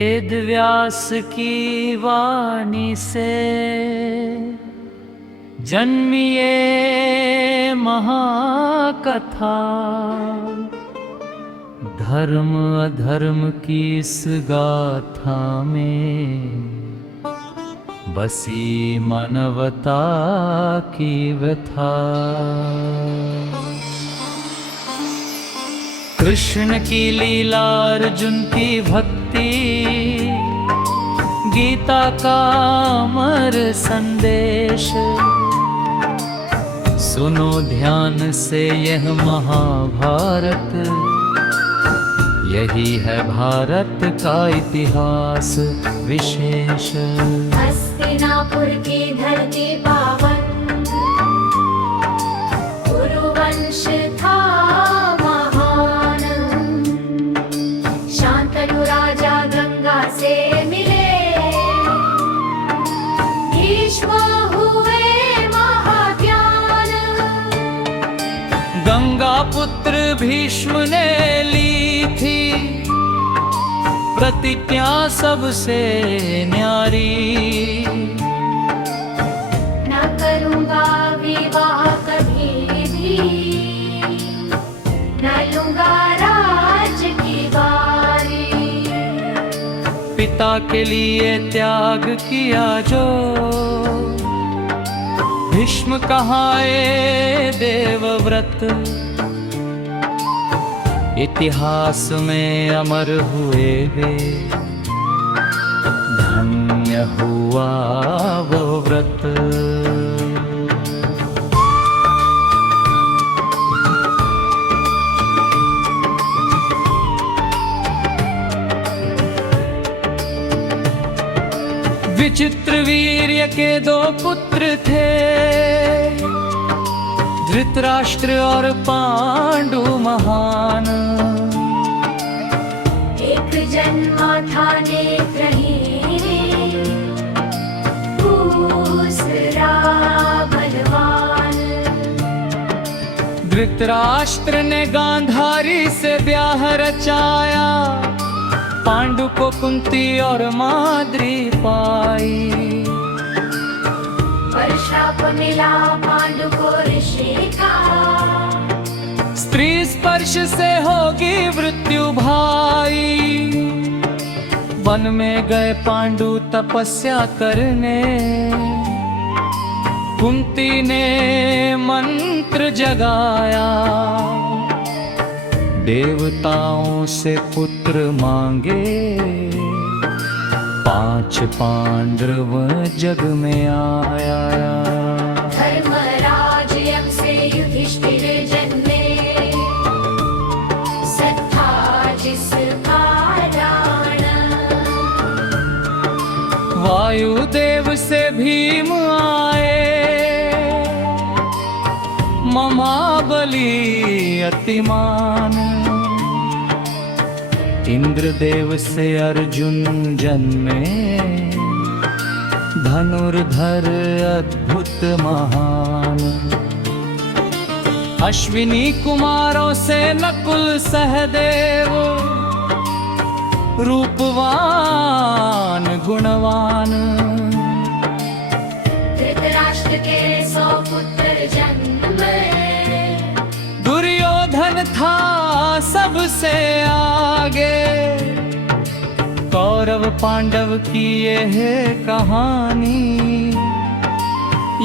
वेद व्यास की वाणी से जन्मी ये महाकथा, धर्म अधर्म की इस गाथा में बसी मानवता की व्यथा। कृष्ण की लीला, अर्जुन की भक्ति, गीता का अमर संदेश, सुनो ध्यान से यह महाभारत, यही है भारत का इतिहास विशेष। हस्तिनापुर की धरती पावन, कुरुवंश था महान, शांतनु राजा गंगा से मिले, भीष्म हुए महाज्ञान। गंगा पुत्र भीष्म ने ली थी प्रतिज्ञा सबसे न्यारी, न करूंगा विवाह कभी भी, न लूंगा राज की बारी। पिता के लिए त्याग किया जो, भीष्म कहाए देवव्रत, इतिहास में अमर हुए वे, धन्य हुआ वो व्रत। विचित्र वीर्य के दो पुत्र थे, धृतराष्ट्र और पांडु महान। एक जन्मा था नेत्रहीन, दूसरा बलवान। धृतराष्ट्र ने गांधारी से ब्याह रचाया, पांडु को कुंती और माद्री पाई। पर शाप मिला पांडु को ऋषि का, स्त्री स्पर्श से होगी मृत्यु भाई। वन में गए पांडु तपस्या करने, कुंती ने मंत्र जगाया, देवताओं से पुत्र मांगे, 5 पांडव जग में आया। धर्मराज यम से युधिष्ठिर जन्मे, सत्ता जिसका राणा। वायुदेव से भीम आए, महाबली अतिमान। इंद्रदेव से अर्जुन जन्मे, धनुर्धर अद्भुत महान। अश्विनी कुमारों से नकुल सहदेव, रूपवान गुणवान। धृतराष्ट्र के 100 पुत्र जन्मे, दुर्योधन था सबसे आगे। कौरव पांडव की ये है कहानी,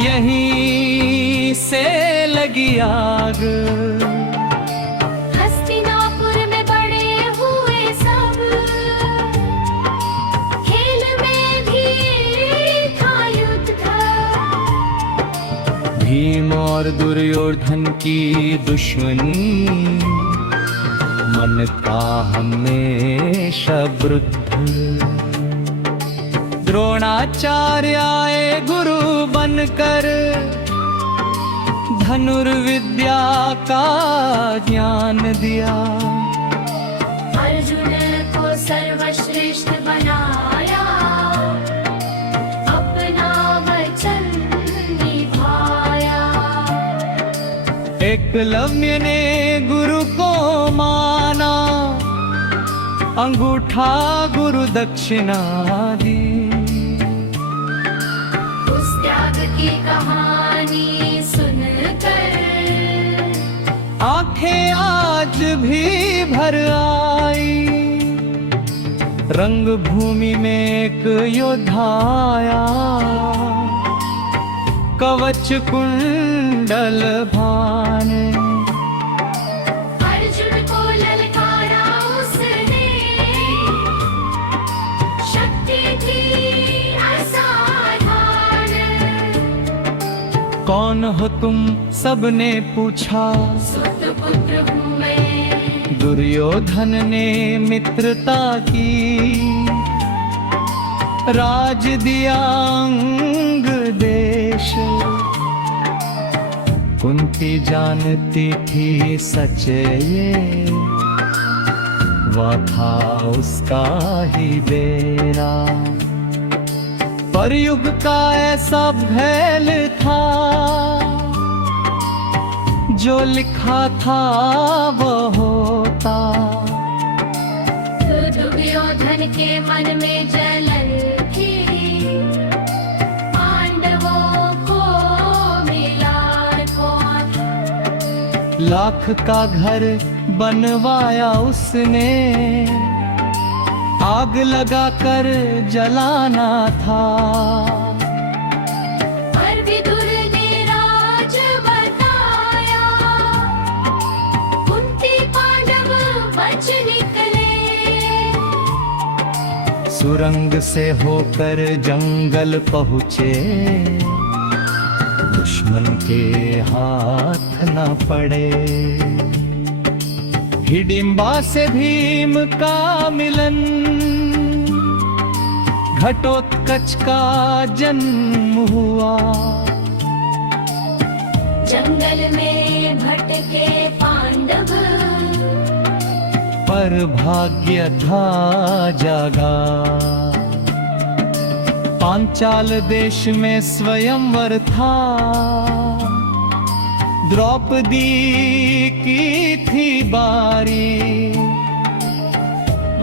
यहीं से लगी आग। हस्तिनापुर में बड़े हुए सब, खेल में भी था युद्ध। भीम और दुर्योधन की दुश्मनी, मन का हमेशा वृद्ध। द्रोणाचार्य आए गुरु बनकर, धनुर्विद्या का ज्ञान दिया। अर्जुन को सर्वश्रेष्ठ बनाया, अपना वचन निभाया। एकलव्य ने गुरु को माना, अंगूठा गुरु दक्षिणा दी। उस त्याग की कहानी सुनकर आंखें आज भी भर आई। रंग भूमि में एक योद्धा आया, कवच कुंडल भाने। अर्जुन को ललकारा उसने, शक्ति थी असाधारण। कौन हो तुम सबने पूछा, सुत पुत्र हूँ मैं। दुर्योधन ने मित्रता की। राज दिया अंग देश, कुंती जानती थी सच ये। वह था उसका ही बेरा। पर युग का ऐसा भैल था, जो लिखा था वो होता। दुर्योधन के मन में जलन थी, पांडवों को मिला कौन। लाख का घर बनवाया उसने, आग लगाकर जलाना था। पर विदुर ने राज बताया, कुंती पांडव बच निकले। सुरंग से होकर जंगल पहुँचे, दुश्मन के हाथ न पड़े। हिडिंबा से भीम का मिलन, घटोत्कच का जन्म हुआ। जंगल में भटके पांडव, पर भाग्य था जागा। पांचाल देश में स्वयंवर था, द्रौपदी की थी बारी।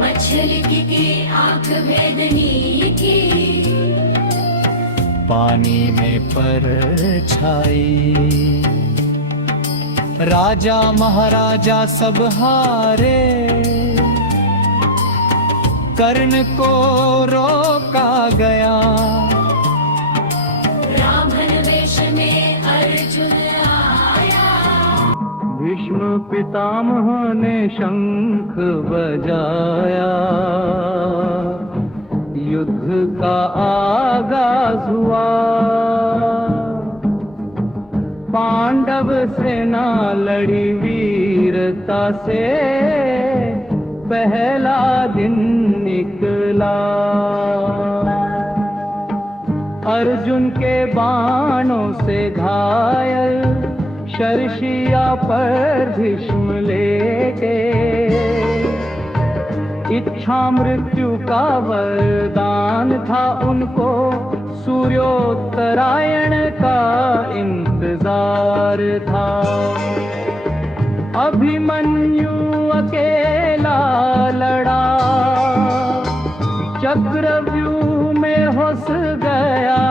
मछली की आंख भेदनी थी, पानी में परछाई। राजा महाराजा सब हारे, कर्ण को रोका गया। ब्राह्मण वेश में अर्जुन आया, भीष्म पितामह ने शंख बजाया। युद्ध का आगाज हुआ, पांडव सेना लड़ी वीरता से। पहला दिन निकला, अर्जुन के बाणों से घायल। शर्षिया पर भीष्म लेटे, इच्छा मृत्यु का वरदान था उनको। सूर्योत्तरायण का इंतजार था। अभिमन्यु अकेला लड़ा, चक्रव्यूह में घुस गया।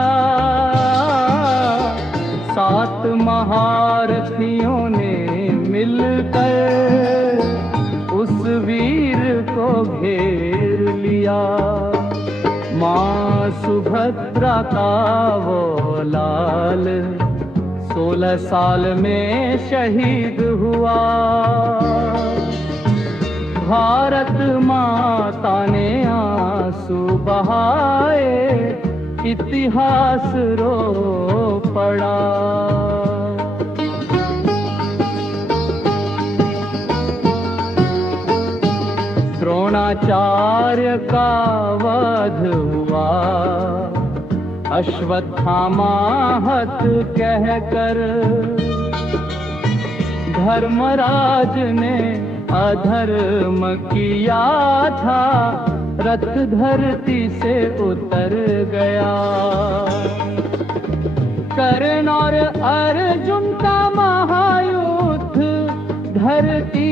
7 महारथियों ने मिलकर उस वीर को घेर लिया। माँ सुभद्रा का वो लाल 16 साल में शहीद हुआ। भारत माता ने आंसू बहाए, इतिहास रो पड़ा। द्रोणाचार्य का वध हुआ, अश्वत्थामा हत कहकर। धर्मराज ने अधर्म किया था, रथ धरती से उतर गया। कर्ण और अर्जुन का महायुद्ध धरती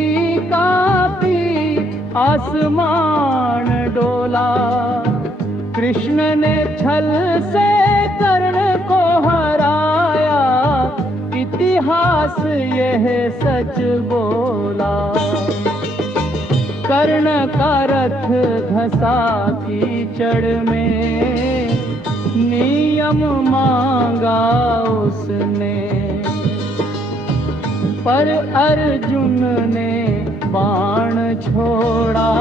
कांपी, आसमान डोला। कृष्ण ने छल से कर्ण को हराया, इतिहास यह सच बोला। कर्ण का रथ धंसा कीचड़ में, नियम मांगा उसने। पर अर्जुन ने बाण छोड़ा,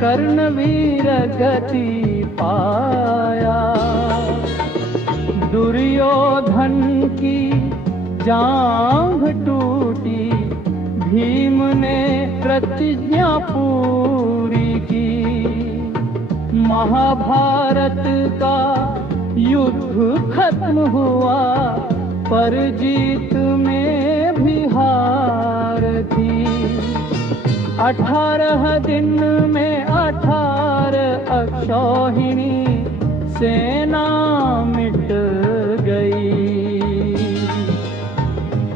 कर्णवीर गति पाया। दुर्योधन की जांघ टूटी, भीम ने प्रतिज्ञा पूरी की। महाभारत का युद्ध खत्म हुआ, पर जीत में भी हार थी। 18 दिन में 18 अक्षौहिणी सेना मिट गई।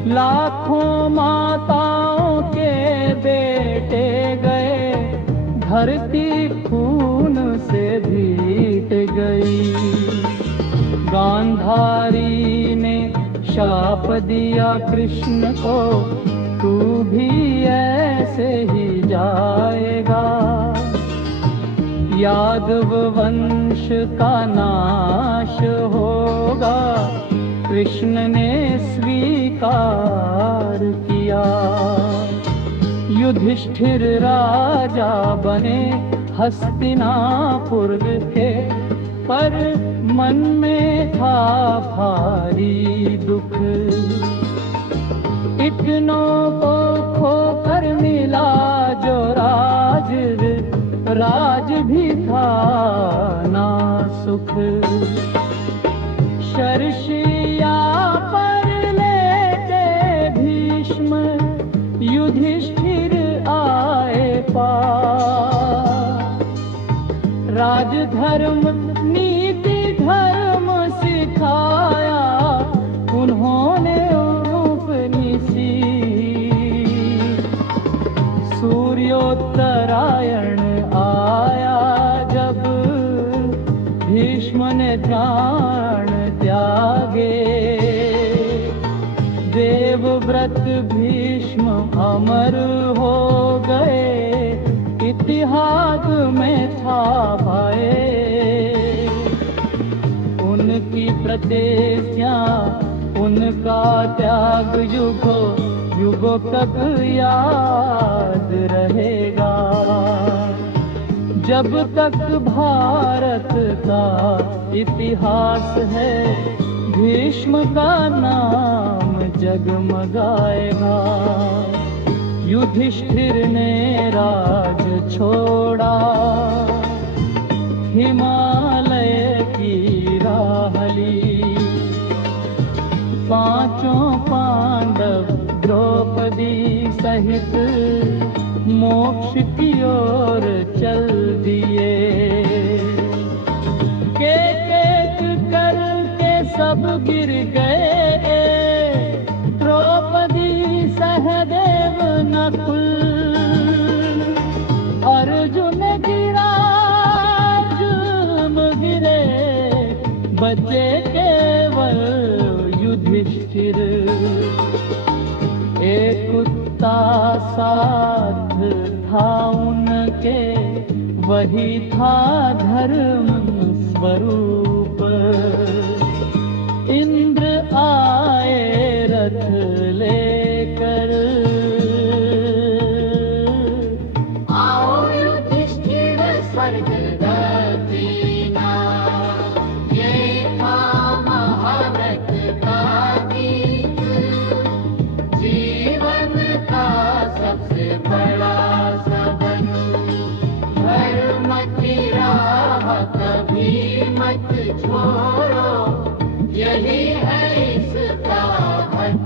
लाखों माताओं के बेटे गए, धरती खून से भीग गई। गांधारी ने शाप दिया कृष्ण को, तू भी ऐसे ही जाएगा। यादव वंश का नाश होगा, कृष्ण ने स्वीकार किया। युधिष्ठिर राजा बने हस्तिनापुर के, पर मन में था भारी दुख। इतनों को खोकर मिला जो राज, राज भी था ना सुख। शर्षिया पर लेटे भीष्म, युधिष्ठिर आए पास। राजधर्म नीति धर्म सिखाया, उन्होंने उपनिषि। सूर्योत्तरायण आया जब, भीष्म ने प्राण त्यागे। देवव्रत भीष्म अमर हो गए, इतिहास में था भाए। उनकी प्रतिज्ञा, उनका त्याग युगों युगों तक याद रहेगा। जब तक भारत का इतिहास है, भीष्म का नाम जगमगाएगा। युधिष्ठिर ने राज छोड़ा, हिमालय की राह ली। पांचों पांडव द्रौपदी सहित मोक्ष की ओर चल दिए। एक करके सब गिर गए, द्रौपदी सहदेव नकुल। अर्जुन गिरा, अर्जुन गिरे, बचे केवल युधिष्ठिर। एक कुत्ता साथ था उनके, वही था धर्म स्वरूप। इंद्र आए रथ लेकर, आओ युधिष्ठिर स्वर्ग गतिना। ये था महाव्रत का गीत, जीवन का सबसे बड़ा सबन। धर्म की राह कभी मत छोड़ो, यही है इसका हक।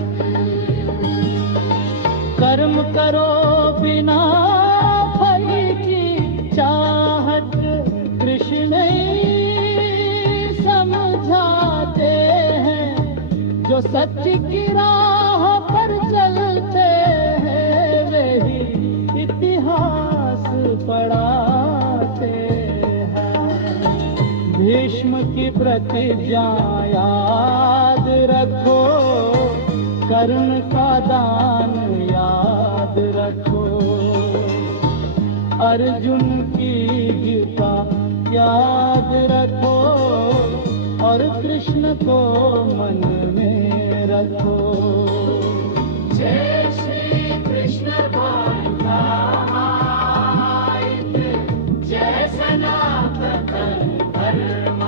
कर्म करो बिना फल की चाहत, कृष्ण ही समझाते हैं। जो सच की राह पर चलते हैं, वही इतिहास भीष्म की प्रतिज्ञा याद रखो, कर्ण का दान याद रखो, अर्जुन की गीता याद रखो और कृष्ण को मन में रखो। जय श्री कृष्ण बोलता हित, जय सनातन धर्म।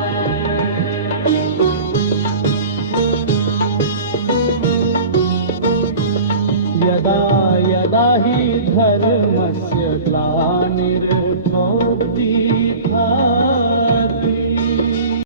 यदा यदा हि धर्मस्य ग्लानिर्भवति